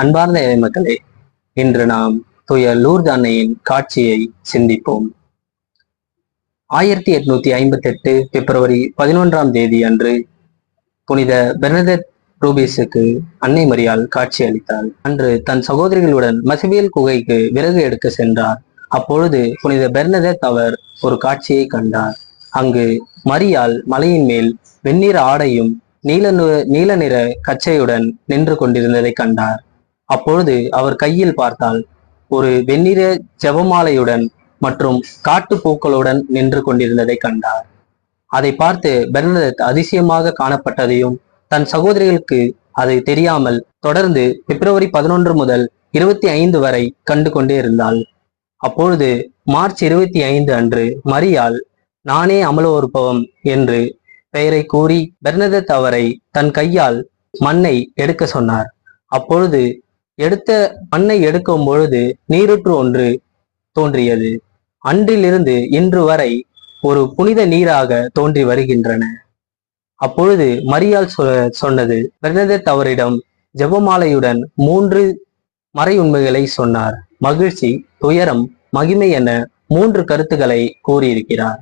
அன்பார்ந்த இறைமக்களே, இன்று நாம் தூய லூர்து அன்னையின் காட்சியை சிந்திப்போம். 1858 பிப்ரவரி 11ஆம் தேதி அன்று புனித பெர்னதெத் ரூபிஸுக்கு அன்னை மரியாள் காட்சி அளித்தாள். அன்று தன் சகோதரிகளுடன் மசபியல் குகைக்கு விறகு எடுக்க சென்றார். அப்பொழுது புனித பெர்னதெத் அவர் ஒரு காட்சியை கண்டார். அங்கு மரியாள் மலையின் மேல் வெண்ணிற ஆடையும் நீல நிற கச்சையுடன் நின்று கொண்டிருந்ததை கண்டார். அப்பொழுது அவர் கையில் பார்த்தால் ஒரு வெண்ணிற ஜெபமாலையுடன் மற்றும் காட்டு பூக்களுடன் நின்று கொண்டிருந்ததை கண்டார். அதை பார்த்து பெர்னதெத் அதிசயமாக காணப்பட்டதையும் தன் சகோதரிகளுக்கு அது தெரியாமல் தொடர்ந்து பிப்ரவரி 11 முதல் 25 வரை கண்டு கொண்டே இருந்தாள். அப்பொழுது மார்ச் 25 அன்று மரியாள் நானே அமலோற்பவம் என்று பெயரை கூறி பெர்னதெத் அவரை தன் கையால் மண்ணை எடுக்க சொன்னார். அப்பொழுது எடுத்த மண்ணை எடுக்கும் பொழுது நீரூற்று ஒன்று தோன்றியது. அன்றிலிருந்து இன்று வரை ஒரு புனித நீராக தோன்றி வருகின்றன. அப்பொழுது மரியாள் சொன்னது, பெர்னதெத் அவரிடம் ஜெபமாலையுடன் 3 மறை உண்மைகளை சொன்னார். மகிழ்ச்சி, துயரம், மகிமை என 3 கருத்துக்களை கூறியிருக்கிறார்.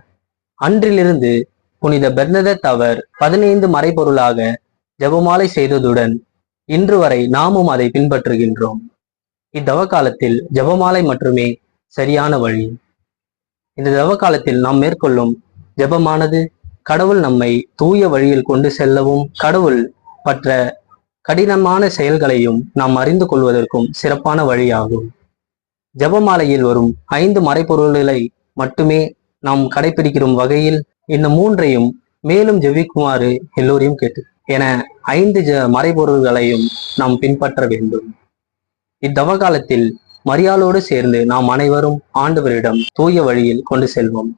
அன்றிலிருந்து புனித பெர்னதெத் அவர் 15 மறைபொருளாக ஜெபமாலை செய்ததுடன் இன்று வரை நாமும் அதை பின்பற்றுகின்றோம். இத்தவ காலத்தில் ஜெபமாலை மட்டுமே சரியான வழி. இந்த தவ காலத்தில் நாம் மேற்கொள்ளும் ஜெபமானது கடவுள் நம்மை தூய வழியில் கொண்டு செல்லவும் கடவுள் பற்ற கடினமான செயல்களையும் நாம் அறிந்து கொள்வதற்கும் சிறப்பான வழியாகும். ஜெபமாலையில் வரும் 5 மறைபொருள்களை மட்டுமே நாம் கடைபிடிக்கும் வகையில் இந்த 3ஐயும் மேலும் ஜெபிக்குமாறு எல்லோரையும் கேட்டு என 5 மறைபொருள்களையும் நாம் பின்பற்ற வேண்டும். இத்தவ காலத்தில் மரியாளோடு சேர்ந்து நாம் அனைவரும் ஆண்டவரிடம் தூய வழியில் கொண்டு செல்வோம்.